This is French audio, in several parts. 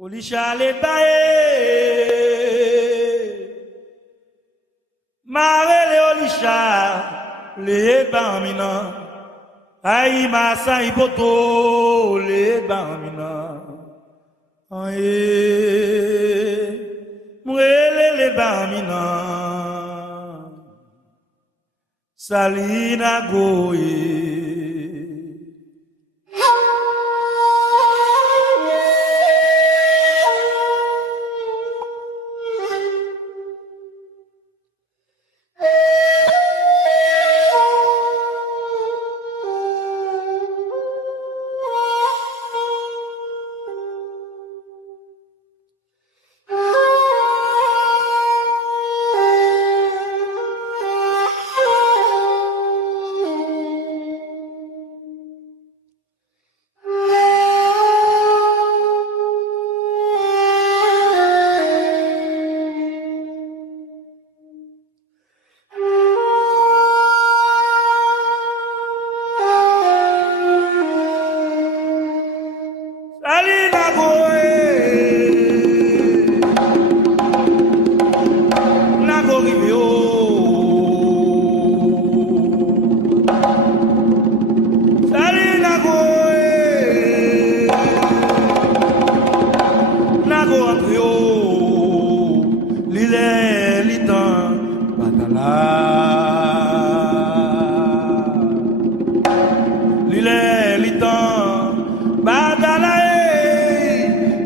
Olisha le bae, marele olisha le bamina, aïe massa ipoto le bamina, aïe mwele le bamina, salina goye.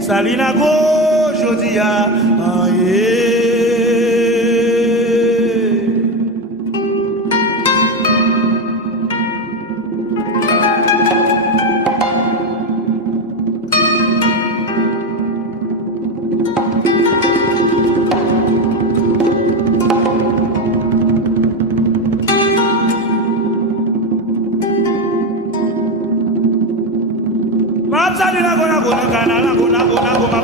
Salina go jodia aye. Salina go na kana na go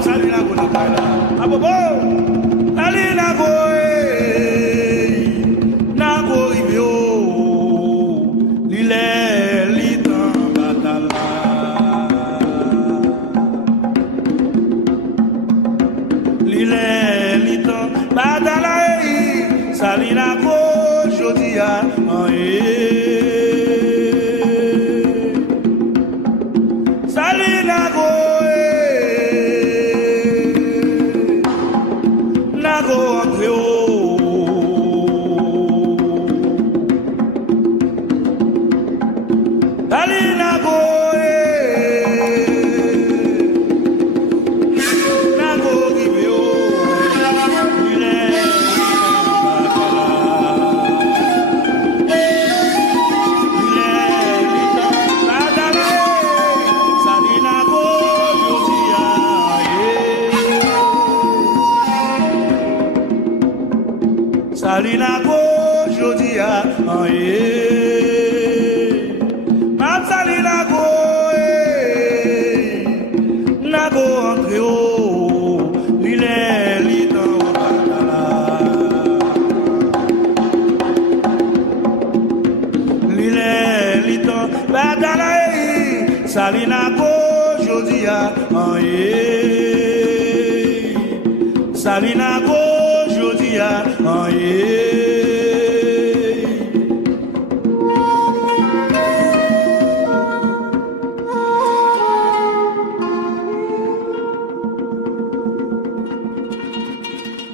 salina go na kana abobo salina go na go ibio lile litan batala lile litan batala salina go jodia Salina go, nago angreo. Salina go, nago gibeo. Salina go jodia aye. Mam salina go nago angreo lile litan batala lile litan batala salina go jodia aye. Salina go jodia aye.